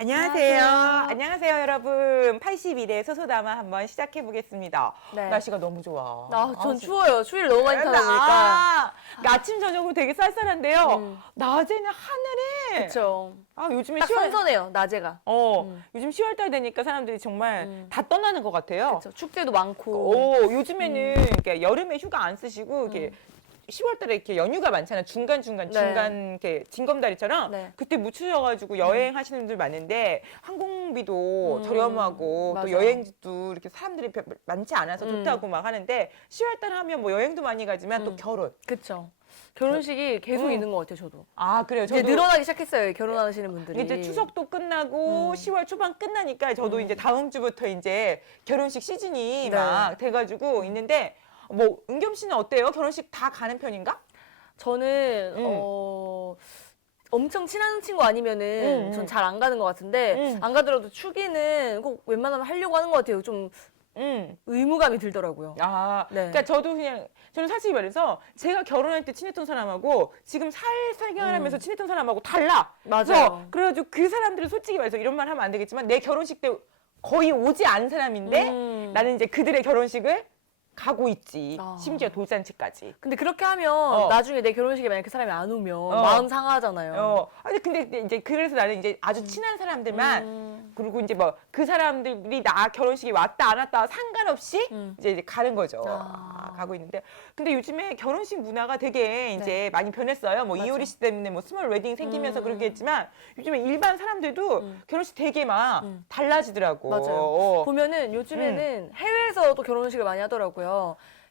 안녕하세요. 안녕하세요. 안녕하세요, 여러분. 81회 소소담아 한번 시작해 보겠습니다. 네. 날씨가 너무 좋아. 아, 전 아, 추워요. 추위를 너무 많이 타다 보니까. 아, 그러니까 아침 저녁으로 되게 쌀쌀한데요. 음. 낮에는 하늘에 그렇죠. 아 요즘에 딱 10월 선선해요, 낮에가. 어 음. 요즘 10월 달 되니까 사람들이 정말 음. 다 떠나는 것 같아요. 그렇죠. 축제도 많고. 오 요즘에는 이렇게 여름에 휴가 안 쓰시고 이렇게 음. 10월달에 이렇게 연휴가 많잖아요. 중간 중간 네. 중간 이렇게 징검다리처럼 네. 그때 묻히셔가지고 여행하시는 분들 많은데 항공비도 음, 저렴하고 맞아. 또 여행지도 이렇게 사람들이 별- 많지 않아서 음. 좋다고 막 하는데 10월달 하면 뭐 여행도 많이 가지만 또 음. 결혼. 그렇죠. 결혼식이 계속 음. 있는 것 같아요, 저도. 아 그래요. 이제 저도 늘어나기 시작했어요, 결혼하시는 분들이. 이제 추석도 끝나고 음. 10월 초반 끝나니까 저도 음. 이제 다음 주부터 이제 결혼식 시즌이 네. 막 돼가지고 있는데 뭐 은겸 씨는 어때요? 결혼식 다 가는 편인가? 저는 음. 어 엄청 친한 친구 아니면은 음, 음. 전 잘 안 가는 것 같은데 음. 안 가더라도 추기는 꼭 웬만하면 하려고 하는 것 같아요. 좀 응. 의무감이 들더라고요. 아, 네. 그러니까 저도 그냥 저는 솔직히 말해서 제가 결혼할 때 친했던 사람하고 지금 살살경하면서 친했던 사람하고 달라. 음. 맞아요. 그래서 그래가지고 그 사람들은 솔직히 말해서 이런 말 하면 안 되겠지만 내 결혼식 때 거의 오지 않은 사람인데 음. 나는 이제 그들의 결혼식을 가고 있지. 아. 심지어 돌잔치까지. 근데 그렇게 하면 어. 나중에 내 결혼식에 만약 그 사람이 안 오면 어. 마음 상하잖아요. 어, 아니 근데 이제 그래서 나는 이제 아주 친한 사람들만 음. 그리고 이제 뭐 그 사람들이 나 결혼식에 왔다 안 왔다 상관없이 음. 이제, 이제 가는 거죠. 아. 아, 가고 있는데 근데 요즘에 결혼식 문화가 되게 이제 많이 변했어요. 뭐 네. 맞아. 이효리 씨 때문에 뭐 스몰 웨딩 생기면서 음. 그렇게 했지만 요즘에 일반 사람들도 음. 결혼식 되게 막 음. 달라지더라고. 맞아요. 어. 보면은 요즘에는 해외에서도 결혼식을 많이 하더라고요.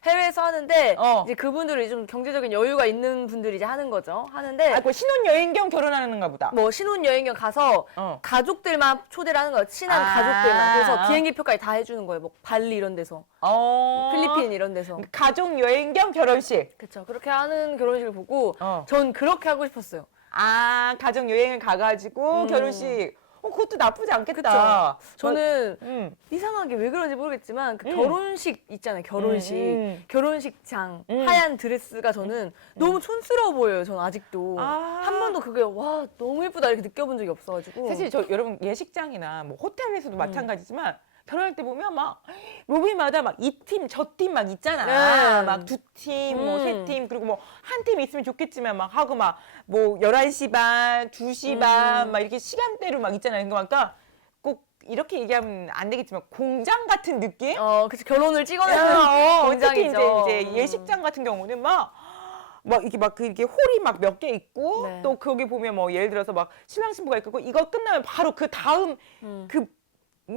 해외에서 하는데 어. 이제 그분들이 좀 경제적인 여유가 있는 분들이 이제 하는 거죠. 하는데 아, 그 신혼 여행 겸 결혼하는가 보다. 뭐 신혼 여행경 가서 어. 가족들만 초대를 하는 거예요. 친한 아. 가족들만. 그래서 비행기 표까지 다 해주는 거예요. 뭐 발리 이런 데서, 어. 필리핀 이런 데서. 가족 여행 겸 결혼식. 그렇죠. 그렇게 하는 결혼식을 보고 어. 전 그렇게 하고 싶었어요. 아, 가족 여행을 가가지고 음. 결혼식. 어, 그것도 나쁘지 않겠다. 저는 음. 이상하게 왜 그런지 모르겠지만 그 음. 결혼식 있잖아요. 결혼식. 음, 결혼식장 음. 하얀 드레스가 저는 너무 촌스러워 보여요. 저는 아직도 아. 한 번도 그게 와 너무 예쁘다 이렇게 느껴본 적이 없어가지고 사실 저 여러분 예식장이나 뭐 호텔에서도 마찬가지지만 결혼할 때 보면 막 로비마다 막 이 팀 저 팀 막 있잖아. 네. 막 두 팀, 뭐 세 음. 팀, 그리고 뭐 한 팀 있으면 좋겠지만 막 하고 막 뭐 11시 반, 2시 반, 음. 막 이렇게 시간대로 막 있잖아요. 그러니까 꼭 이렇게 얘기하면 안 되겠지만 공장 같은 느낌? 어 그치 결혼을 찍어내는 어, 특히 이제, 공장이죠. 이제 음. 예식장 같은 경우는 막, 막 이렇게 막 그렇게 홀이 막 몇 개 있고 네. 또 거기 보면 뭐 예를 들어서 막 신랑 신부가 있고 이거 끝나면 바로 그 다음 음. 그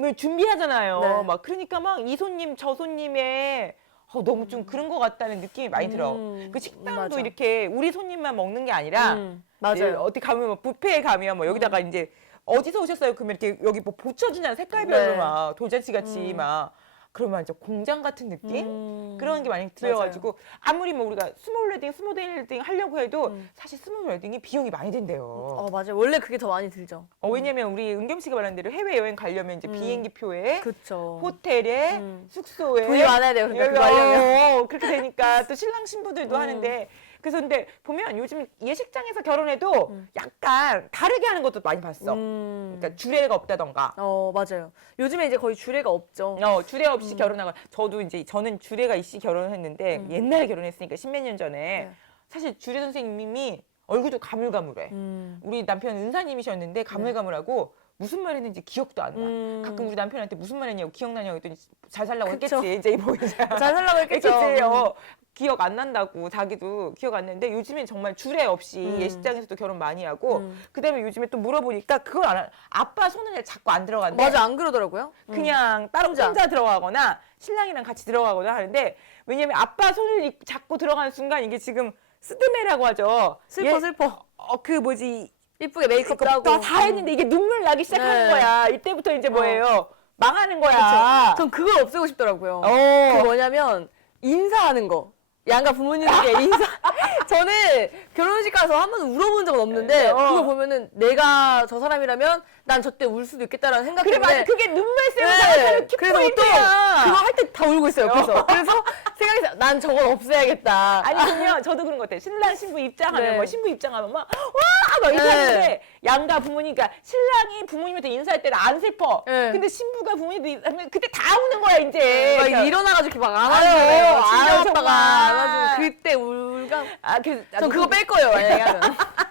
을 준비하잖아요. 네. 막 그러니까 막 이 손님 저 손님의 어, 너무 좀 그런 것 같다는 느낌이 많이 들어. 음, 그 식당도 맞아. 이렇게 우리 손님만 먹는 게 아니라 음, 이제 맞아요. 음. 어디 가면 뭐 뷔페에 가면 뭐 여기다가 이제 어디서 오셨어요? 그러면 이렇게 여기 뭐 붙여주잖아 색깔별로 네. 막 돌잔치 같이 음. 막 그러면 이제 공장 같은 느낌? 음. 그런 게 많이 들어가지고 아무리 뭐 우리가 스몰 웨딩, 스몰 웨딩 하려고 해도 음. 사실 스몰 웨딩이 비용이 많이 든대요. 어 맞아요. 원래 그게 더 많이 들죠. 어, 왜냐면 우리 은겸 씨가 말한 대로 해외 여행 가려면 이제 음. 비행기 표에 그쵸. 호텔에 음. 숙소에 돈이 많아야 돼요. 그러니까 그거 하려면. 어, 그렇게 되니까 또 신랑 신부들도 음. 하는데 그래서 근데 보면 요즘 예식장에서 결혼해도 음. 약간 다르게 하는 것도 많이 봤어. 음. 그러니까 주례가 없다던가. 어 맞아요. 요즘에 이제 거의 주례가 없죠. 어, 주례 없이 음. 결혼하고 저도 이제 저는 주례가 있이 결혼을 했는데 음. 옛날에 결혼했으니까 십몇 년 전에 네. 사실 주례 선생님이 얼굴도 가물가물해. 음. 우리 남편 은사님이셨는데 가물가물하고 무슨 말 했는지 기억도 안 나. 음. 가끔 우리 남편한테 무슨 말 했냐고 기억나냐고 했더니 잘 살라고 그쵸. 했겠지. 이제 뭐 이제 잘 살라고 했겠죠. 했겠지. 음. 어, 기억 안 난다고 자기도 기억 안 나는데 요즘엔 정말 주례 없이 음. 예식장에서도 결혼 많이 하고 음. 그다음에 요즘에 또 물어보니까 그걸 안 하, 아빠 손을 자꾸 안 들어간대. 맞아 안 그러더라고요. 음. 그냥 따로 혼자. 혼자. 들어가거나 신랑이랑 같이 들어가거나 하는데 왜냐면 아빠 손을 이- 잡고 들어가는 순간 이게 지금 스드메라고 하죠. 슬퍼 예, 슬퍼. 어, 그 뭐지 이쁘게 메이크업도 하고. 다, 다 했는데 이게 눈물 나기 시작하는 네. 거야. 이때부터 이제 뭐예요? 망하는 거야. 전 그걸 없애고 싶더라고요. 그 어. 뭐냐면 인사하는 거. 양가 부모님들께 인사. 저는 결혼식 가서 한 번도 울어본 적은 없는데 네, 어. 그걸 보면은 내가 저 사람이라면 난 저 때 울 수도 있겠다라는 생각 그래 때문에 맞아. 그게 눈물 네. 사람은 그래서 보통 키포인트야. 그거 할 때 다 울고 있어요. 그래서 그래서 생각해서 난 저건 없애야겠다. 아니 그러면 저도 그런 것 같아요. 신랑 신부 입장하면 네. 뭐 신부 입장하면 막와막 이렇게 네. 하는데 양가 부모님, 그러니까 신랑이 부모님한테 인사할 때는 안 슬퍼. 네. 근데 신부가 부모님한테 하면 그때 다 우는 거야 이제. 막 그러니까 일어나가지고 이렇게 막 아유, 안았다가 정말. 안아주고 그때 울감. 아, 그, 전 그거 뺄 거예요, 만약에 하면.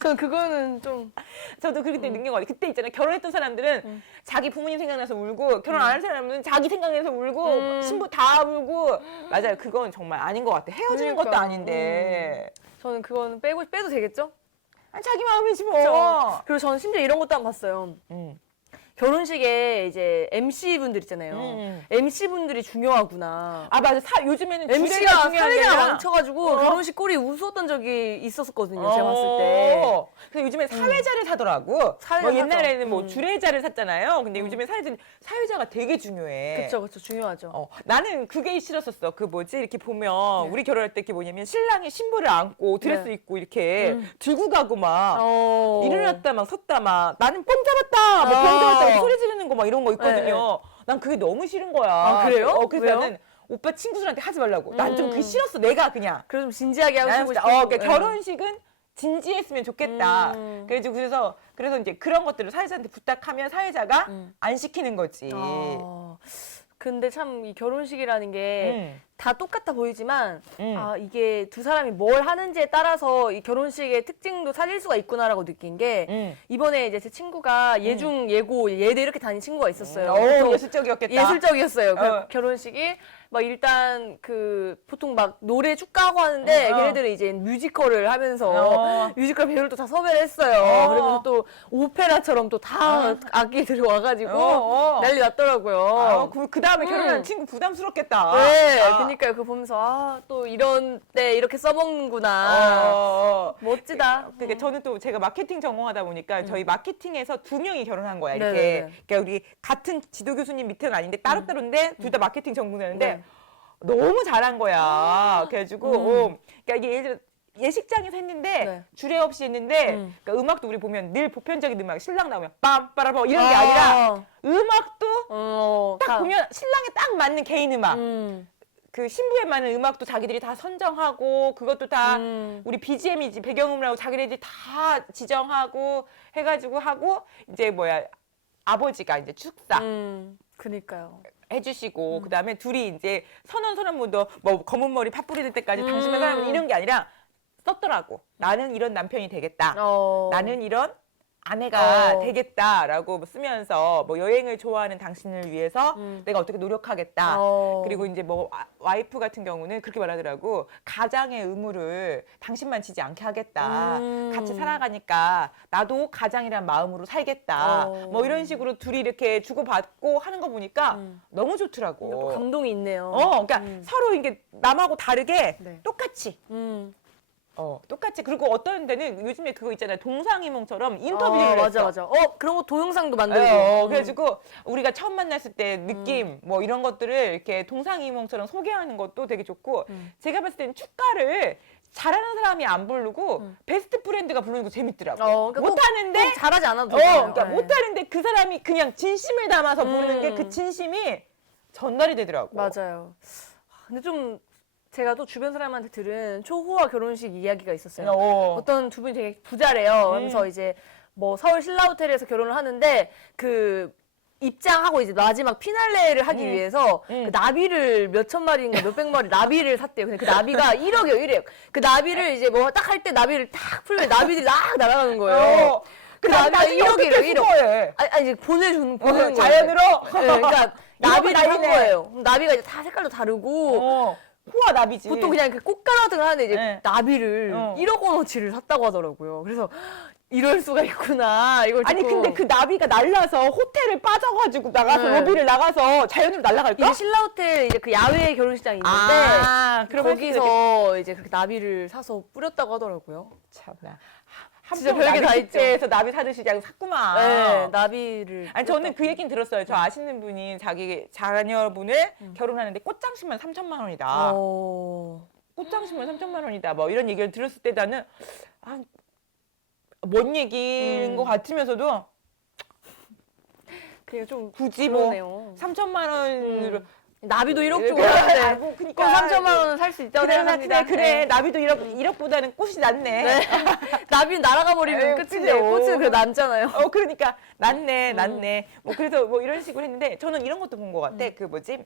전 그거는 좀. 저도 그때 느낀 거 같아요. 그때 있잖아요. 결혼했던 사람들은 자기 부모님 생각나서 울고 결혼 안 한 사람들은 자기 생각나서 울고 음. 신부 다 울고 맞아요. 그건 정말 아닌 것 같아. 헤어지는 것도 그러니까요. 아닌데 저는 그거는 빼고, 빼도 되겠죠? 아니, 자기 마음이지 뭐. 그리고 저는 심지어 이런 것도 안 봤어요. 음. 결혼식에 이제 MC 분들 있잖아요. 음. MC 분들이 중요하구나. 아 맞아. 사, 요즘에는 MC가 아니라 망쳐가지고 어. 결혼식 꼴이 웃었던 적이 있었었거든요. 제가 봤을 때. 어. 근데 요즘에 사회자를 사더라고. 사회자 뭐 옛날에는. 뭐 음. 주례자를 샀잖아요. 근데 요즘에 사회자 사회자가 되게 중요해. 그쵸, 그쵸. 중요하죠. 어, 나는 그게 싫었었어. 그 뭐지? 이렇게 보면 우리 결혼할 때 이렇게 뭐냐면 신랑이 신부를 안고 드레스 네. 입고 이렇게 음. 들고 가고 막 어. 일어났다 막 섰다 막 나는 뽕 잡았다 뭐뽕 어. 잡았다 이렇게 소리 지르는 거 막 이런 거 있거든요. 난 그게 너무 싫은 거야. 아, 그래요? 어, 그래서 왜요? 나는 오빠 친구들한테 하지 말라고. 난좀 음. 그게 싫었어. 내가 그냥. 그래서 좀 진지하게 하고 나는 싶고 진짜 싶고. 어, 그러니까 예. 결혼식은 진지했으면 좋겠다. 음. 그래가지고 그래서 그래서 이제 그런 것들을 사회자한테 부탁하면 사회자가 음. 안 시키는 거지. 어. 근데 참 이 결혼식이라는 게 다 음, 똑같아 보이지만 음. 아 이게 두 사람이 뭘 하는지에 따라서 이 결혼식의 특징도 살릴 수가 있구나라고 느낀 게 음. 이번에 이제 제 친구가 예중 예고 예대 이렇게 다닌 친구가 있었어요. 오, 보통 예술적이었겠다. 예술적이었어요. 그 어. 결혼식이 막 일단 그 보통 막 노래 축가하고 하는데 어, 어. 걔네들은 이제 뮤지컬을 하면서 어. 뮤지컬 배우를 또 다 섭외를 했어요. 어. 그러면서 또 오페라처럼 또 다 악기 들어와가지고 어, 어. 난리 났더라고요. 아, 그, 그 다음에 음. 결혼한 친구 부담스럽겠다. 네, 아. 그러니까요. 그거 보면서 아 또 이런 때 이렇게 어, 써먹는구나. 어, 어. 멋지다. 그러니까 저는 또 제가 마케팅 전공하다 보니까 저희 마케팅에서 두 명이 결혼한 거야 이렇게. 음. 네네네. 그러니까 우리 같은 지도 교수님 밑에는 아닌데 따로따로인데 둘 다 마케팅 전공되는데 네. 너무 잘한 거야. 그래가지고 음. 어, 그러니까 이게 예를 들어 예식장에서 했는데 네. 주례 없이 했는데 음. 그러니까 음악도 우리 보면 늘 보편적인 음악 신랑 나오면 빰빠라빰 이런 게 아. 아니라 음악도 어, 딱 다- 보면 신랑에 딱 맞는 개인 음악. 음, 그 신부에 맞는 음악도 자기들이 다 선정하고 그것도 다 음. 우리 BGM이지 배경음악이라고 자기네들이 다 지정하고 해가지고 하고 이제 뭐야 아버지가 이제 축사 음, 그니까요. 해주시고 그 다음에 둘이 이제 선언 선언문도 뭐 검은 머리 팥뿌리 될 때까지 당신의 음. 사랑은 이런 게 아니라 썼더라고 나는 이런 남편이 되겠다 어. 나는 이런 아내가 어. 되겠다라고 쓰면서 뭐 여행을 좋아하는 당신을 위해서 음. 내가 어떻게 노력하겠다 어. 그리고 이제 뭐 와- 와이프 같은 경우는 그렇게 말하더라고 가장의 의무를 당신만 지지 않게 하겠다 음. 같이 살아가니까 나도 가장이란 마음으로 살겠다 어. 뭐 이런 식으로 둘이 이렇게 주고받고 하는 거 보니까 음. 너무 또 좋더라고 감동이 있네요. 어 그러니까 음. 서로 이게 남하고 다르게 네. 똑같이 음. 어 똑같이 그리고 어떤 데는 요즘에 그거 있잖아요 동상이몽처럼 인터뷰를 어, 했어 맞아 맞아. 어 그런 거 동영상도 만들고. 어, 어, 음. 그래가지고 우리가 처음 만났을 때 느낌 뭐 이런 것들을 이렇게 동상이몽처럼 소개하는 것도 되게 좋고 음. 제가 봤을 때는 축가를 잘하는 사람이 안 부르고 음. 베스트 프렌드가 부르는 거 재밌더라고. 어, 그러니까 꼭- 못하는데 꼭 잘하지 않아도 어, 되잖아요. 그러니까 네. 못하는데 그 사람이 그냥 진심을 담아서 부르는 게 음. 그 진심이 전달이 되더라고. 맞아요. 근데 좀 제가 또 주변 사람한테 들은 초호화 결혼식 이야기가 있었어요. 어. 어떤 두 분이 되게 부자래요. 음. 그래서 이제 뭐 서울 신라 호텔에서 결혼을 하는데 그 입장하고 이제 마지막 피날레를 하기 음. 위해서 음. 그 나비를 몇 천 마리인가 몇 백 마리 나비를 샀대요. 근데 그 나비가 1억이요, 1억. 그 나비를 이제 뭐 딱 할 때 나비를 탁 풀면 나비들이 막 날아가는 거예요. 어. 그 나- 나비가 나중에 1억이래요, 어떻게 1억. 수거해? 아니, 아니 이제 보내주는 보내는 거예요. 자연으로? 네, 그러니까 나비를 한. 거예요. 그럼 나비가 이제 다 색깔도 다르고 어. 호화 나비지. 보통 그냥 그 꽃가루 같은 거 하는데 이제 네. 나비를 어. 1억 원어치를 샀다고 하더라고요. 그래서 이럴 수가 있구나. 이걸 아니 듣고 근데 그 나비가 날라서 호텔을 빠져가지고 나가서 네. 로비를 나가서 자연으로 날아갈까? 이제 신라 호텔 이제 그 야외 결혼식장이 있는데 아, 거기서 이제 그렇게 나비를 사서 뿌렸다고 하더라고요. 참나. 진짜 별게 다 있죠. 축제에서 나비 사듯이 그냥 샀구만. 네, 나비를. 아니 저는. 그 얘기는 들었어요. 저 아시는 분이 자기 자녀분을 결혼하는데 꽃장식만 3천만 원이다. 어. 꽃장식만 3천만 원이다. 뭐 이런 얘기를 들었을 때 나는 아, 뭔 얘기인 음. 것 같으면서도 그게 좀 굳이 뭐 그러네요. 3천만 원으로 음. 나비도 1억 주고 그래, 하는데 아이고, 그럼 그러니까 3천만 원은 살 수 있다고 그래, 생각합니다. 그래, 그래. 나비도 1억, 1억보다는 꽃이 낫네. 네. 나비는 날아가 버리면 끝인데 그죠. 꽃은 그 남잖아요. 어, 그러니까 낫네, 음. 낫네. 뭐 그래서 뭐 이런 식으로 했는데 저는 이런 것도 본 것 같아. 음. 그 뭐지?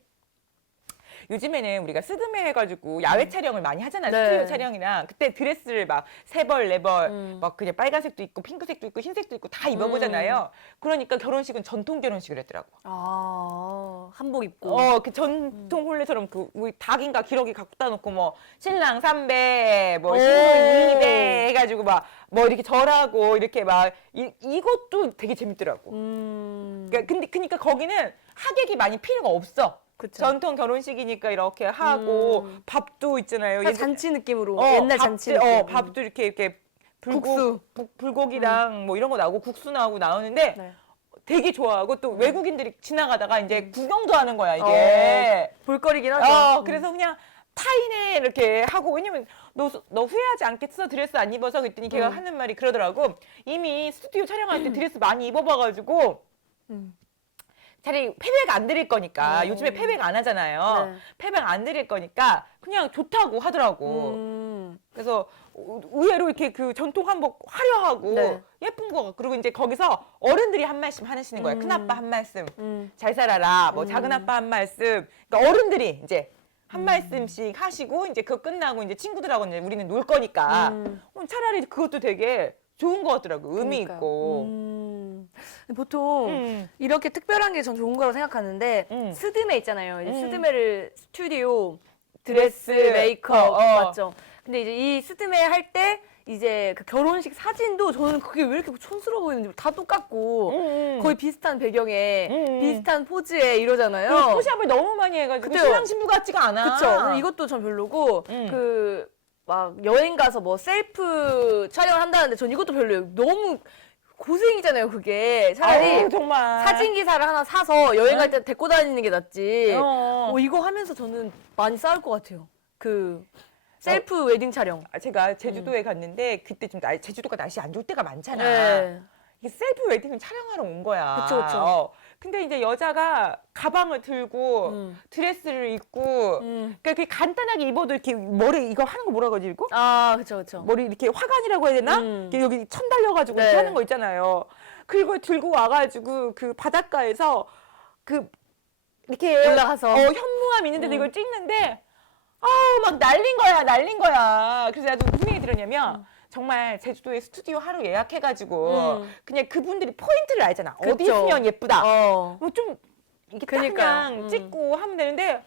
요즘에는 우리가 스드메 해가지고 야외 촬영을 많이 하잖아요. 네. 스튜디오 촬영이나 그때 드레스를 막 세 벌, 네 벌, 음. 막 그냥 빨간색도 있고 핑크색도 있고 흰색도 있고 다 입어보잖아요. 그러니까 결혼식은 전통 결혼식을 했더라고. 아 한복 입고. 어, 그 전통 혼례처럼 그 우리 닭인가 기러기 갖다 놓고 뭐 신랑 3배, 뭐 오. 신부 2배 해가지고 막 뭐 이렇게 절하고 이렇게 막 이, 이것도 되게 재밌더라고. 음. 그러니까 근데 그러니까 거기는 하객이 많이 필요가 없어. 그쵸. 전통 결혼식이니까 이렇게 하고 음. 밥도 있잖아요. 약간 예전- 잔치 느낌으로 어, 옛날 밥- 잔치 느낌. 어, 밥도 이렇게 이렇게 불고, 국수. 부- 불고기랑 뭐 이런 거 나오고 국수 나오고 나오는데 네. 되게 좋아하고 또 외국인들이 지나가다가 이제 음. 구경도 하는 거야 이게. 볼거리긴 하죠. 음. 어, 그래서 그냥 타인에 이렇게 하고 왜냐면 너, 너 후회하지 않겠어 드레스 안 입어서 그랬더니 걔가 음. 하는 말이 그러더라고 이미 스튜디오 촬영할 때 드레스 많이 입어봐가지고 음. 차라리 패백 안 드릴 거니까 어. 요즘에 패백 안 하잖아요 네. 패백 안 드릴 거니까 그냥 좋다고 하더라고 음. 그래서 의외로 이렇게 그 전통 한복 화려하고 네. 예쁜 거 그리고 이제 거기서 어른들이 한 말씀 하시는 거예요 음. 큰 아빠 한 말씀 음. 잘 살아라. 뭐 음. 작은 아빠 한 말씀. 그러니까 어른들이 이제 한 음. 말씀씩 하시고 이제 그거 끝나고 이제 친구들하고 이제 우리는 놀 거니까 음. 어, 차라리 그것도 되게 좋은 것 같더라고. 의미 그러니까요. 있고. 음. 보통 음. 이렇게 특별한 게 전 좋은 거라고 생각하는데 음. 스드메 있잖아요. 이제 음. 스드메를 스튜디오 드레스, 드레스, 메이크업 어, 어. 맞죠. 근데 이제 이 스드메 할 때 이제 그 결혼식 사진도 저는 그게 왜 이렇게 촌스러워 보이는지 다 똑같고 음. 거의 비슷한 배경에 음. 비슷한 포즈에 이러잖아요. 포샵을 너무 많이 해가지고 그때요. 신랑 신부 같지가 않아. 그쵸. 근데 이것도 전 별로고 음. 그 막 여행 가서 뭐 셀프 촬영을 한다는데 전 이것도 별로예요. 너무 고생이잖아요, 그게. 차라리 아우, 정말 사진 기사를 하나 사서 여행 갈 때 데리고 다니는 게 낫지. 어. 어, 이거 하면서 저는 많이 싸울 것 같아요. 그 셀프 웨딩 촬영. 아, 제가 제주도에 갔는데 그때 좀 날, 제주도가 날씨 안 좋을 때가 많잖아. 네. 이게 셀프 웨딩을 촬영하러 온 거야. 그쵸, 그쵸. 어. 근데 이제 여자가 가방을 들고 음. 드레스를 입고 음. 그러니까 그 간단하게 입어도 이렇게 머리 이거 하는 거 뭐라고 하지 이거? 아, 그쵸, 그쵸. 머리 이렇게 화관이라고 해야 되나? 음. 이렇게 여기 천 달려가지고 네. 이렇게 하는 거 있잖아요. 그걸 들고 와가지고 그 바닷가에서 그 이렇게 올라가서. 어, 현무암 있는데도 음. 이걸 찍는데 아우 막 날린 거야 날린 거야. 그래서 나도 무슨 얘기 들었냐면 정말 제주도에 스튜디오 하루 예약해가지고 음. 그냥 그분들이 포인트를 알잖아. 어디 그쵸. 있으면 예쁘다. 어. 뭐 좀 이게 딱 그러니까요. 그냥 음. 찍고 하면 되는데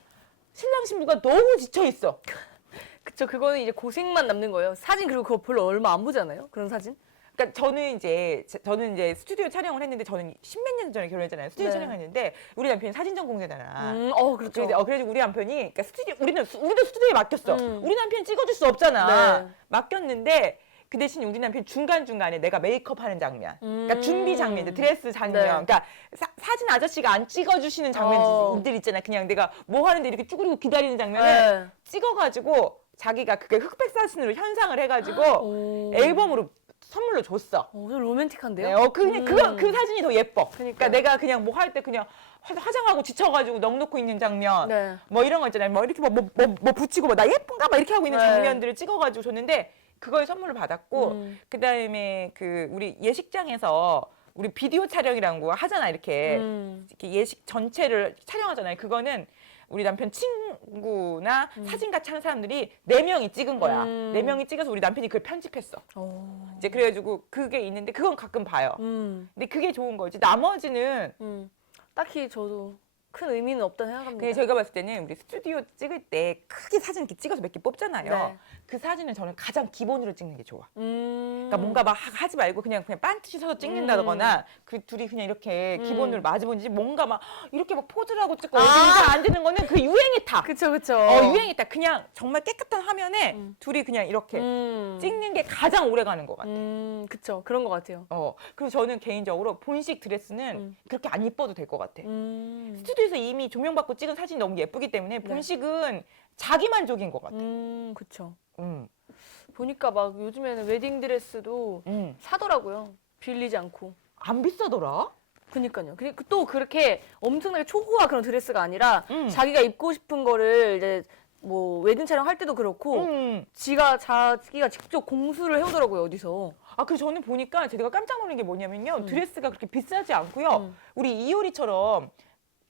신랑 신부가 너무 지쳐 있어. 그쵸, 그거는 이제 고생만 남는 거예요. 사진 그리고 그거 별로 얼마 안 보잖아요. 그런 사진. 그러니까 저는 이제 제- 저는 이제 스튜디오 촬영을 했는데 저는 십몇 년 전에 결혼했잖아요. 스튜디오 네. 촬영했는데 우리 남편이 사진 전공자잖아. 음, 어, 그렇죠. 그래서 어 그래서 우리 남편이 그러니까 스튜디오 우리는 스- 우리도 스튜디오에 맡겼어. 음. 우리 남편이 찍어줄 수 없잖아. 네. 맡겼는데 그 대신 우리 남편 중간 중간에 내가 메이크업 하는 장면, 그러니까 음. 준비 장면, 드레스 장면, 네. 그러니까 사, 진 아저씨가 안 찍어주시는 어. 장면들 있잖아. 그냥 내가 뭐 하는데 이렇게 쭈그리고 기다리는 장면을 네. 찍어가지고 자기가 그게 흑백 사진으로 현상을 해가지고 오. 앨범으로 선물로 줬어. 어, 좀 로맨틱한데요? 네, 어, 그, 음. 그거, 그 사진이 더 예뻐. 그러니까 그러니까요. 내가 그냥 뭐 할 때 그냥 화- 화장하고 지쳐가지고 넋 놓고 있는 장면. 네. 뭐 이런 거 있잖아요. 뭐 이렇게 뭐, 뭐, 뭐, 뭐 붙이고 뭐 나 예쁜가? 막 이렇게 하고 있는 네. 장면들을 찍어가지고 줬는데 그걸 선물을 받았고 음. 그 다음에 그 우리 예식장에서 우리 비디오 촬영이라는 거 하잖아. 이렇게. 음. 이렇게 예식 전체를 촬영하잖아요. 그거는 우리 남편 친구나 사진 같이 하는 사람들이 네 명이 찍은 거야. 음. 네 명이 찍어서 우리 남편이 그걸 편집했어. 어. 이제 그래가지고 그게 있는데 그건 가끔 봐요. 음. 근데 그게 좋은 거지. 나머지는 음. 딱히 저도 큰 의미는 없다 생각합니다. 저희가 봤을 때는 우리 스튜디오 찍을 때 크게 사진 이렇게 찍어서 몇 개 뽑잖아요. 네. 그 사진은 저는 가장 기본으로 찍는 게 좋아. 음. 그러니까 뭔가 막 하- 하지 말고 그냥 그냥 반드시 서서 찍는다거나 그 둘이 그냥 이렇게 음. 기본으로 마주보는지 뭔가 막 이렇게 막 포즈를 하고 찍고 아. 어디 안 되는 거는 그 유행이 타. 그쵸 그쵸. 어, 유행이 타. 그냥 정말 깨끗한 화면에 음. 둘이 그냥 이렇게 음. 찍는 게 가장 오래 가는 것 같아. 음 그쵸 그런 것 같아요. 어, 그리고 저는 개인적으로 본식 드레스는 음. 그렇게 안 이뻐도 될 것 같아. 음. 스튜디오 에서 이미 조명받고 찍은 사진이 너무 예쁘기 때문에 네. 본식은 자기 만족인 것 같아. 음 그쵸. 음. 보니까 막 요즘에는 웨딩 드레스도 음. 사더라고요. 빌리지 않고. 안 비싸더라? 그니까요. 그리고 또 그렇게 엄청나게 초호화 그런 드레스가 아니라 음. 자기가 입고 싶은 거를 이제 뭐 웨딩 촬영 할 때도 그렇고 음. 지가 자기가 직접 공수를 해오더라고요 어디서. 아, 그래서 저는 보니까 제가 깜짝 놀란 게 뭐냐면요. 음. 드레스가 그렇게 비싸지 않고요. 음. 우리 이효리처럼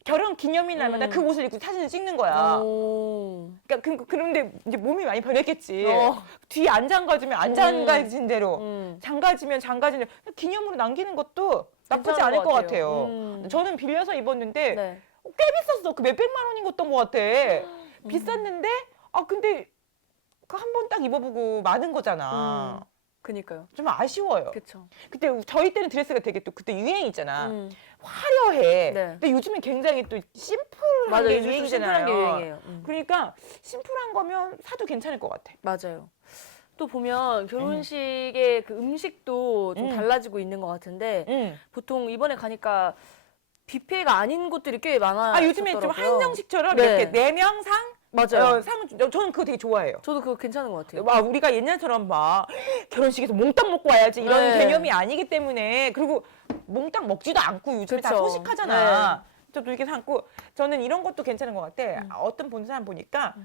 결혼 기념일 날마다 음. 그 옷을 입고 사진을 찍는 거야. 오. 그러니까 그, 그런데 이제 몸이 많이 변했겠지. 어. 뒤에 안 장가지면 안 음. 장가진 대로, 음. 장가지면 장가진 대로 기념으로 남기는 것도 나쁘지 괜찮은 않을 것 것 같아요. 같아요. 음. 저는 빌려서 입었는데 네. 꽤 비쌌어. 그 몇 백만 원인 것던 것 같아. 음. 비쌌는데 아 근데 그 한 번 딱 입어보고 마는 거잖아. 음. 그니까요. 좀 아쉬워요. 그쵸. 그때 저희 때는 드레스가 되게 또 그때 유행 있잖아. 음. 화려해. 네. 근데 요즘엔 굉장히 또 심플한 맞아요. 게 요즘 좀 유행이잖아요. 심플한 게 유행이에요. 음. 그러니까 심플한 거면 사도 괜찮을 것 같아. 맞아요. 또 보면 결혼식의 그 음식도 좀 음. 달라지고 있는 것 같은데 응. 보통 이번에 가니까 뷔페가 아닌 곳들이 꽤 많아. 아 요즘에 좀 한정식처럼 네. 이렇게 네 명 상. 맞아요. 어, 상 주- 저는 그거 되게 좋아해요. 저도 그거 괜찮은 것 같아요. 와 우리가 옛날처럼 막 결혼식에서 몽땅 먹고 와야지 이런 네. 개념이 아니기 때문에 그리고 몽땅 먹지도 않고 요즘에 다 그쵸. 소식하잖아. 저도 이렇게 삼고 저는 이런 것도 괜찮은 것 같아. 음. 어떤 본 사람 보니까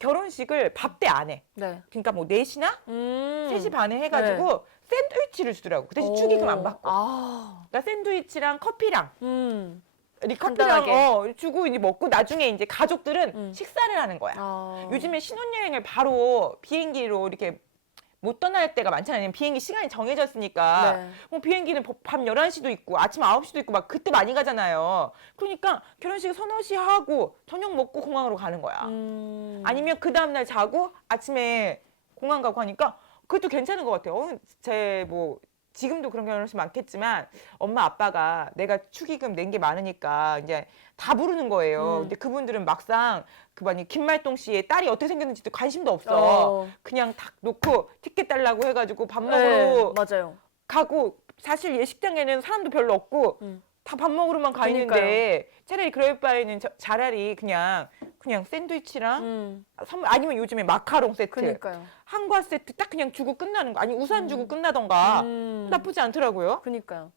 결혼식을 밥 때 안 해. 네. 그러니까 뭐 4시나 음. 3시 반에 해가지고 샌드위치를 주더라고. 그 대신 축의금 안 받고. 아. 그러니까 샌드위치랑 커피랑 음. 간단하게. 어, 주고 이제 먹고 나중에 이제 가족들은 음. 식사를 하는 거야. 아. 요즘에 신혼여행을 바로 비행기로 이렇게 못 떠날 때가 많잖아요. 비행기 시간이 정해졌으니까. 네. 뭐 비행기는 버- 밤 11시도 있고 아침 9시도 있고 막 그때 많이 가잖아요. 그러니까 결혼식 서너 시 하고 저녁 먹고 공항으로 가는 거야. 음. 아니면 그 다음날 자고 아침에 공항 가고 하니까 그것도 괜찮은 것 같아요. 어, 제뭐 지금도 그런 결혼식 많겠지만 엄마 아빠가 내가 축의금 낸 게 많으니까 이제 다 부르는 거예요. 음. 근데 그분들은 막상 그 만약 김말동 씨의 딸이 어떻게 생겼는지도 관심도 없어. 어. 그냥 탁 놓고 티켓 달라고 해가지고 밥 네, 먹으러 맞아요. 가고 사실 예식장에는 사람도 별로 없고 음. 다 밥 먹으러만 가 있는데 차라리 그럴 바에는 저- 차라리 그냥 그냥 샌드위치랑 음. 선물 아니면 요즘에 마카롱 세트 그니까요. 한과 세트 딱 그냥 주고 끝나는 거 아니 우산 주고 끝나던가 음. 나쁘지 않더라고요. 그니까요.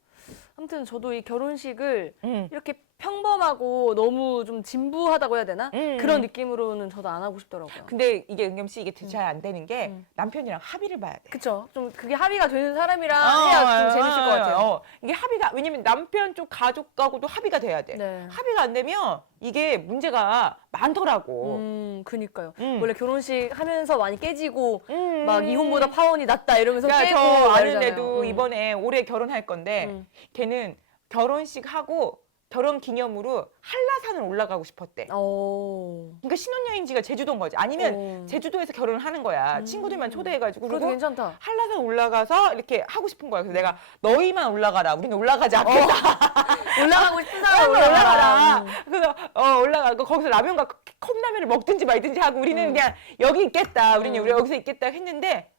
아무튼 저도 이 결혼식을 음. 이렇게 평범하고 너무 좀 진부하다고 해야 되나? 음. 그런 느낌으로는 저도 안 하고 싶더라고요. 근데 이게 은겸 씨 이게 잘 안 되는 게 음. 남편이랑 합의를 봐야 돼. 그쵸? 좀 그게 합의가 되는 사람이랑 해야 좀 재밌을 것 같아요. 어, 이게 합의가 왜냐면 남편 쪽 가족하고도 합의가 돼야 돼. 네. 합의가 안 되면 이게 문제가 많더라고. 음, 그니까요. 음. 원래 결혼식 하면서 많이 깨지고 음. 막 이혼보다 파혼이 낫다 이러면서 그러니까 깨고 저 아는 말잖아요. 애도 음. 이번에 올해 결혼할 건데 음. 걔는 결혼식 하고 결혼 기념으로 한라산을 올라가고 싶었대. 어. 그러니까 신혼여행지가 제주도인 거지. 아니면 어. 제주도에서 결혼을 하는 거야. 음. 친구들만 초대해가지고 그래도 그리고 괜찮다. 한라산 올라가서 이렇게 하고 싶은 거야. 그래서 내가 너희만 올라가라. 우리는 올라가지 않겠다. 올라가고 싶은 사람 올라가라. 올라가라. 음. 그래서 어 올라가고 거기서 라면과 컵라면을 먹든지 말든지 하고 우리는 음. 그냥 여기 있겠다. 우리는 음. 우리 여기서 있겠다 했는데 어,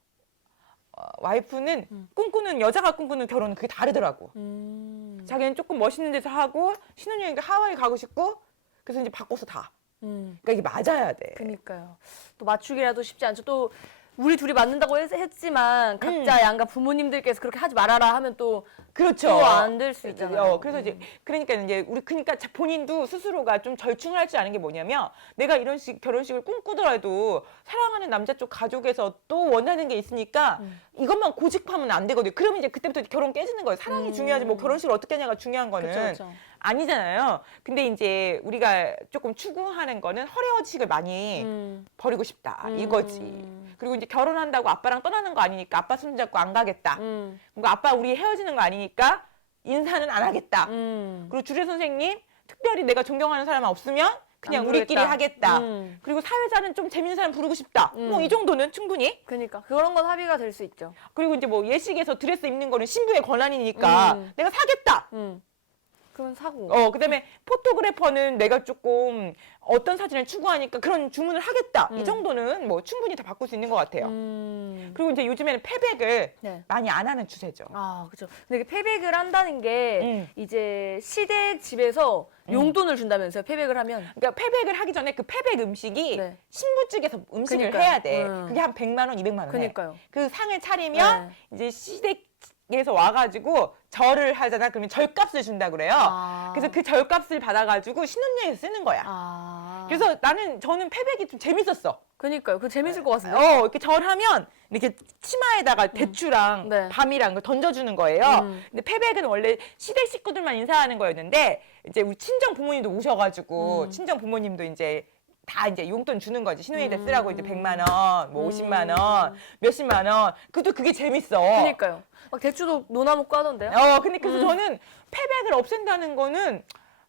와이프는 음. 꿈꾸는 여자가 꿈꾸는 결혼은 그게 다르더라고. 음. 자기는 조금 멋있는 데서 하고 신혼여행 하와이 가고 싶고 그래서 이제 바꿔서 다. 음. 그러니까 이게 맞아야 돼. 그니까요. 또 맞추기라도 쉽지 않죠. 또 우리 둘이 맞는다고 했, 했지만 각자 양가 부모님들께서 그렇게 하지 말아라 하면 또 그렇죠. 또 안 될 수 있잖아요. 어, 그래서 이제 그러니까 이제 우리 그러니까 자- 본인도 스스로가 좀 절충을 할 줄 아는 게 뭐냐면 내가 이런 식 결혼식을 꿈꾸더라도 사랑하는 남자 쪽 가족에서 또 원하는 게 있으니까 음. 이것만 고집하면 안 되거든요. 그러면 이제 그때부터 결혼 깨지는 거예요. 사랑이 음. 중요하지 뭐 결혼식을 어떻게 하냐가 중요한 거는 그쵸, 그쵸. 아니잖아요. 근데 이제 우리가 조금 추구하는 거는 허례허식을 많이 음. 버리고 싶다 음. 이거지. 그리고 이제 결혼한다고 아빠랑 떠나는 거 아니니까 아빠 손잡고 안 가겠다. 음. 그리고 아빠 우리 헤어지는 거 아니니까 인사는 안 하겠다. 음. 그리고 주례 선생님 특별히 내가 존경하는 사람 없으면 그냥 안 우리끼리 부르겠다. 하겠다. 음. 그리고 사회자는 좀 재밌는 사람 부르고 싶다. 음. 뭐이 정도는 충분히. 그니까 그런 건 합의가 될 수 있죠. 그리고 이제 뭐 예식에서 드레스 입는 거는 신부의 권한이니까 음. 내가 사겠다. 음. 그건 사고. 어, 그다음에 포토그래퍼는 내가 조금 어떤 사진을 추구하니까 그런 주문을 하겠다. 이 음. 정도는 뭐 충분히 다 바꿀 수 있는 것 같아요. 음. 그리고 이제 요즘에는 패백을 네. 많이 안 하는 추세죠. 아, 그죠. 근데 이게 패백을 한다는 게 음. 이제 시댁 집에서 음. 용돈을 준다면서요. 패백을 하면. 그러니까 패백을 하기 전에 그 패백 음식이 네. 신부 측에서 음식을 그러니까요. 해야 돼. 음. 그게 한 100만 원, 200만 원 해. 그니까요. 그 상을 차리면 네. 이제 시댁 에서 와가지고 절을 하잖아. 그러면 절값을 준다 그래요. 아. 그래서 그 절값을 받아가지고 신혼여행에서 쓰는 거야. 아. 그래서 나는 저는 패백이 좀 재밌었어. 그니까요. 그 재밌을 것 같은데. 어, 이렇게 절하면 이렇게 치마에다가 대추랑 네. 밤이랑 걸 던져주는 거예요. 음. 근데 패백은 원래 시댁 식구들만 인사하는 거였는데 이제 우리 친정 부모님도 오셔가지고 음. 친정 부모님도 이제 다 이제 용돈 주는 거지 신혼여행 때 음. 쓰라고 이제 100만 원, 뭐 음. 50만 원, 몇십만 원. 그것도 그게 재밌어. 그니까요. 막 대추도 노나 먹고 하던데요. 어, 근데 그래서 음. 저는 패백을 없앤다는 거는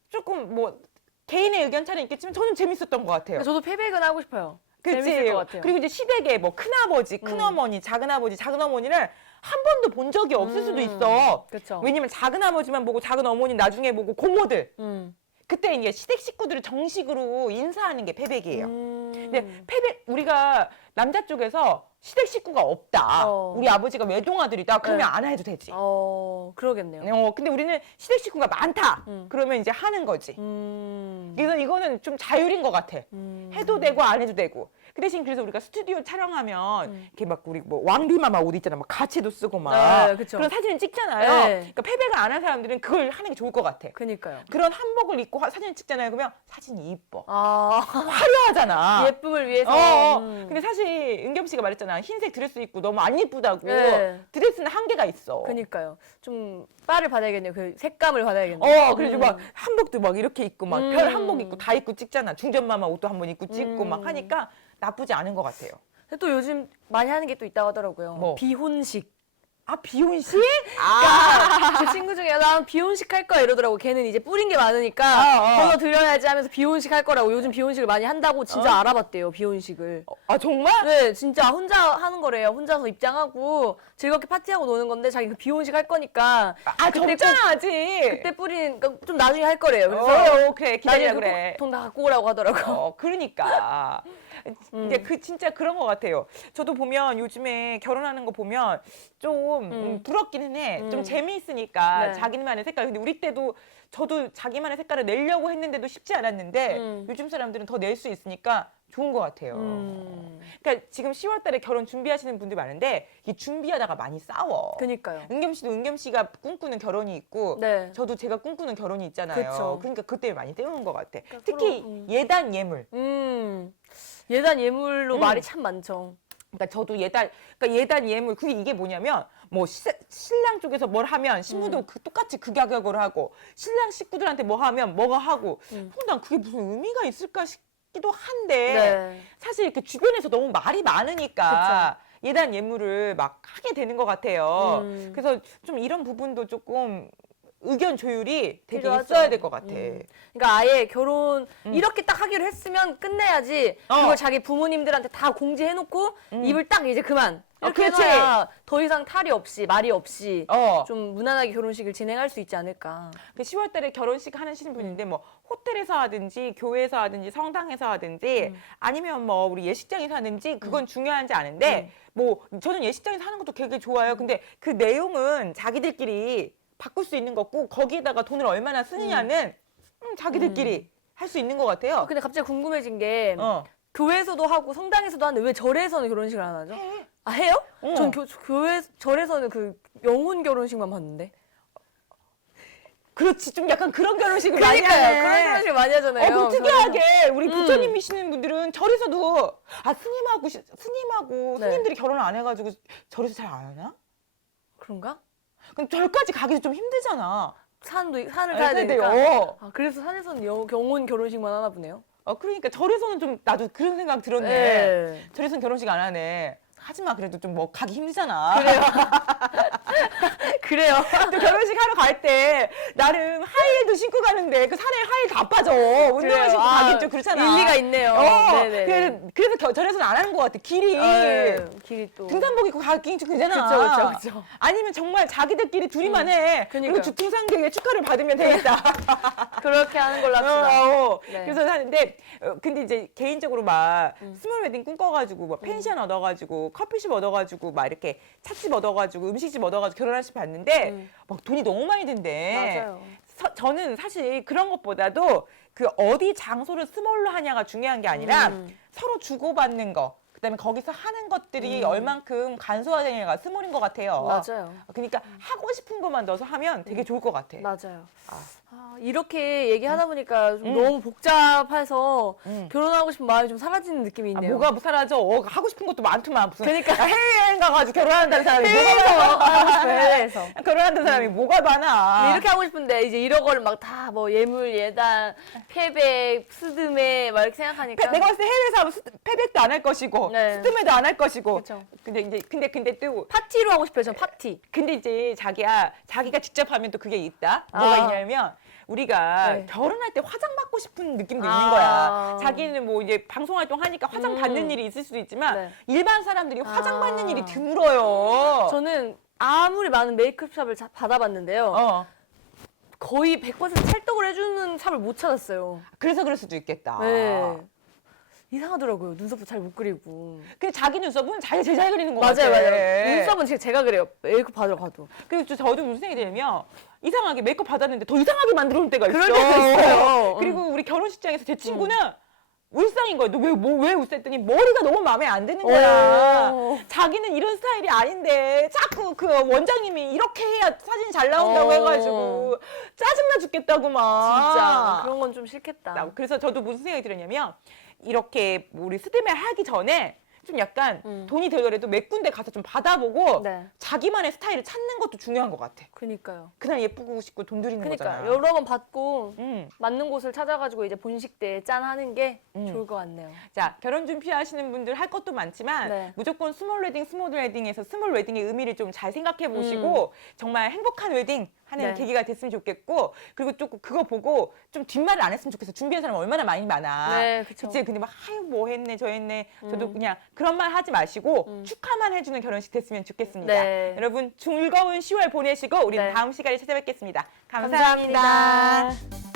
조금 뭐 개인의 의견 차는 있겠지만 저는 재밌었던 것 같아요. 저도 패백은 하고 싶어요. 그치? 재밌을 것 같아요. 그리고 이제 시댁에 뭐 큰아버지, 음. 큰어머니, 작은아버지, 작은어머니를 한 번도 본 적이 없을 수도 있어. 그렇죠. 왜냐면 작은아버지만 보고 작은어머니 나중에 보고 고모들. 음. 그때 이제 시댁 식구들을 정식으로 인사하는 게 패백이에요. 음. 근데 패백 우리가 남자 쪽에서 시댁 식구가 없다. 어. 우리 아버지가 외동아들이다. 그러면 네. 안 해도 되지. 어, 그러겠네요. 어, 근데 우리는 시댁 식구가 많다. 음. 그러면 이제 하는 거지. 음. 그래서 이거는 좀 자율인 것 같아. 음. 해도 되고 안 해도 되고. 그 대신 그래서 우리가 스튜디오 촬영하면 음. 이렇게 막 우리 뭐 왕비마마 옷 있잖아. 막 가채도 쓰고 막 네, 그쵸. 그런 사진을 찍잖아요. 네. 그러니까 패배가 안 한 사람들은 그걸 하는 게 좋을 것 같아. 그니까요. 그런 한복을 입고 화- 사진을 찍잖아요. 그러면 사진이 이뻐. 아, 화려하잖아. 예쁨을 위해서. 어, 어. 음. 근데 사실 은겸 씨가 말했잖아. 흰색 드레스 입고 너무 안 예쁘다고. 네. 드레스는 한계가 있어. 그니까요. 좀 빨을 받아야겠네요. 그 색감을 받아야겠네요. 어, 그래서 음. 막 한복도 막 이렇게 입고 막 음. 별 한복 입고 다 입고 찍잖아. 중전마마 옷도 한번 입고 찍고 음. 막 하니까 나쁘지 않은 것 같아요. 또 요즘 많이 하는 게 또 있다고 하더라고요. 뭐? 비혼식. 아 비혼식? 아, 제 친구 중에 난 비혼식 할 거야 이러더라고. 걔는 이제 뿌린 게 많으니까 어, 어. 번호 드려야지 하면서 비혼식 할 거라고. 요즘 비혼식을 많이 한다고 진짜 어. 알아봤대요. 비혼식을. 아 정말? 네, 진짜 혼자 하는 거래요. 혼자서 입장하고 즐겁게 파티하고 노는 건데 자기 그 비혼식 할 거니까 아 그때 젊잖아 아직. 그때 뿌린 그러니까 좀 나중에 할 거래요. 그래서 어, 어, 기다려 나중에 그래. 돈다 갖고 오라고 하더라고. 어, 그러니까. 음. 이제 그 진짜 그런 것 같아요. 저도 보면 요즘에 결혼하는 거 보면 좀 음, 음. 부럽기는 해. 좀 음. 재미있으니까 네. 자기만의 색깔. 근데 우리 때도 저도 자기만의 색깔을 내려고 했는데도 쉽지 않았는데 음. 요즘 사람들은 더 낼 수 있으니까 좋은 것 같아요. 음. 그러니까 지금 10월달에 결혼 준비하시는 분들 많은데 이 준비하다가 많이 싸워. 그니까요. 은겸 씨도 은겸 씨가 꿈꾸는 결혼이 있고 네. 저도 제가 꿈꾸는 결혼이 있잖아요. 그쵸. 그러니까 그때 많이 때우는 것 같아. 그러니까 특히 서로, 음. 예단 예물. 음. 예단 예물로 음. 말이 참 많죠. 그러니까 저도 예단 그러니까 예단 예물 그게 이게 뭐냐면 뭐 시- 신랑 쪽에서 뭘 하면 신부도 음. 그 똑같이 그 가격으로 하고 신랑 식구들한테 뭐 하면 뭐가 하고 음. 어, 난 그게 무슨 의미가 있을까 싶기도 한데 네. 사실 이렇게 주변에서 너무 말이 많으니까 예단 예물을 막 하게 되는 것 같아요. 음. 그래서 좀 이런 부분도 조금 의견 조율이 되게 필요하죠. 있어야 될 것 같아. 음. 그러니까 아예 결혼 음. 이렇게 딱 하기로 했으면 끝내야지 어. 그걸 자기 부모님들한테 다 공지해놓고 음. 입을 딱 이제 그만 어, 이렇게 그렇지. 해놔야 더 이상 탈이 없이 말이 없이 어. 좀 무난하게 결혼식을 진행할 수 있지 않을까. 그 10월 달에 결혼식 하시는 분인데 뭐 호텔에서 하든지 교회에서 하든지 성당에서 하든지 음. 아니면 뭐 우리 예식장에서 하든지 그건 중요하지 않은데 뭐 저는 예식장에서 하는 것도 되게 좋아요. 근데 그 내용은 자기들끼리 바꿀 수 있는 거고 거기에다가 돈을 얼마나 쓰느냐는 음, 자기들끼리 할 수 있는 것 같아요. 근데 갑자기 궁금해진 게 어. 교회에서도 하고 성당에서도 하는데 왜 절에서는 결혼식을 안 하죠? 해. 아 해요? 어. 전 교, 교회 절에서는 그 영혼 결혼식만 봤는데. 그렇지 좀 약간 그런 결혼식을 많이 그러니까요. 하네. 그런 결혼식 많이 어, 하잖아요. 그럼 특이하게 우리 음. 부처님이시는 분들은 절에서도 아 스님하고 시- 스님하고 네. 스님들이 결혼 안 해가지고 절에서 잘 안 하나? 그런가? 그럼 절까지 가기도 좀 힘들잖아. 산도 산을 아, 근데, 되니까. 어. 아, 그래서 산에서는 영, 영혼 결혼식만 하나 보네요. 어, 그러니까 절에서는 좀 나도 그런 생각 들었네. 네. 절에서는 결혼식 안 하네. 하지 마 그래도 좀 뭐 가기 힘들잖아. 그래요. 그래요. 또 결혼식 하러 갈 때 나름 하이힐도 신고 가는데 그 산에 하이힐 다 빠져. 운동화. 신고 아, 좀 그렇잖아. 일리가 있네요. 어, 네네네. 그래서, 그래서 겨- 절에서는 안 하는 것 같아. 길이. 아유, 길이 또. 등산복 입고 가기 좀. 그쵸, 그쵸, 그쵸. 아니면 정말 자기들끼리 둘이만 해. 그리고 그니까요. 주- 등산객의 축하를 받으면 되겠다. 그렇게 하는 걸로 합시다. 어, 어. 네. 그래서 하는데 어, 근데 이제 개인적으로 막 음. 스몰 웨딩 꿈꿔가지고 뭐 펜션 얻어가지고 커피숍 얻어가지고 막 이렇게 찻집 얻어가지고 음식집 얻어가지고 결혼하시 봤는데 음. 막 돈이 너무 많이 든대. 맞아요. 서- 저는 사실 그런 것보다도 그 어디 장소를 스몰로 하냐가 중요한 게 아니라 음. 서로 주고받는 거. 그다음에 거기서 하는 것들이 음. 얼만큼 간소화되냐가 스몰인 것 같아요. 맞아요. 그러니까 하고 싶은 것만 넣어서 하면 되게 좋을 것 같아. 맞아요. 아. 아, 이렇게 얘기하다 보니까 좀 음. 너무 복잡해서 음. 결혼하고 싶은 마음이 좀 사라지는 느낌이 아, 있네요. 뭐가 사라져? 어, 하고 싶은 것도 많더만 무슨. 그러니까. 야, 해외여행 가가지고 결혼한다는 사람이 해외에서 뭐가 하고 싶어요, 해외에서. 많아? 결혼한다는 사람이 뭐가 많아? 이렇게 하고 싶은데 이제 1억을 막다 뭐 예물, 예단, 패백, 스드메 막 이렇게 생각하니까 패- 내가 봤을 때 해외에서 하면 스- 패백도 안 할 것이고 네. 스드메도 안 할 것이고. 그쵸. 근데 이제 근데 근데 또 파티로 하고 싶어요. 전 파티. 근데 이제 자기야 자기가 직접 하면 또 그게 있다. 뭐가 아. 있냐면 우리가 네. 결혼할 때 화장 받고 싶은 느낌도 아. 있는 거야. 자기는 뭐 이제 방송 활동 하니까 화장 음. 받는 일이 있을 수도 있지만 네. 일반 사람들이 화장 아. 받는 일이 드물어요. 저는 아무리 많은 메이크업샵을 자- 받아봤는데요. 어. 거의 100% 찰떡을 해주는 샵을 못 찾았어요. 그래서 그럴 수도 있겠다. 네. 이상하더라고요. 눈썹도 잘 못 그리고. 근데 자기 눈썹은 자기 제일 잘 그리는 거 맞아요, 같아. 맞아요. 눈썹은 제가, 제가 그래요. 메이크업 받으러 가도. 그리고 저- 저도 무슨 생각이 들냐면 이상하게 메이크업 받았는데 더 이상하게 만들어 올 때가 있어. 그럴 때가 있어요. 그리고 우리 결혼식장에서 제 친구는 울상인 거야. 너왜 뭐 왜 울상 했더니 머리가 너무 마음에 안 드는 거야. 오. 자기는 이런 스타일이 아닌데 자꾸 그 원장님이 이렇게 해야 사진이 잘 나온다고 어. 해가지고 짜증나 죽겠다고 막. 진짜 그런 건 좀 싫겠다. 나- 그래서 저도 무슨 생각이 들었냐면 이렇게 뭐 우리 스드메 하기 전에 좀 약간 음. 돈이 들더라도 몇 군데 가서 좀 받아보고 네. 자기만의 스타일을 찾는 것도 중요한 것 같아. 그니까요. 그날 예쁘고 싶고 돈 들이는 그니까 거잖아. 여러 번 받고 음. 맞는 곳을 찾아가지고 이제 본식 때 짠 하는 게 음. 좋을 것 같네요. 자 결혼 준비하시는 분들 할 것도 많지만 네. 무조건 스몰 웨딩, 스몰 웨딩에서 스몰 웨딩의 의미를 좀 잘 생각해 보시고 정말 행복한 웨딩 하는 음. 네. 계기가 됐으면 좋겠고 그리고 조금 그거 보고 좀 뒷말을 안 했으면 좋겠어. 준비한 사람 얼마나 많이 많아. 네, 그쵸. 그치? 근데 막 아유 뭐 했네 저 했네. 저도 음. 그냥 그런 말 하지 마시고 음. 축하만 해주는 결혼식 됐으면 좋겠습니다. 네. 여러분 즐거운 10월 보내시고 우리는 네. 다음 시간에 찾아뵙겠습니다 감사합니다. 감사합니다.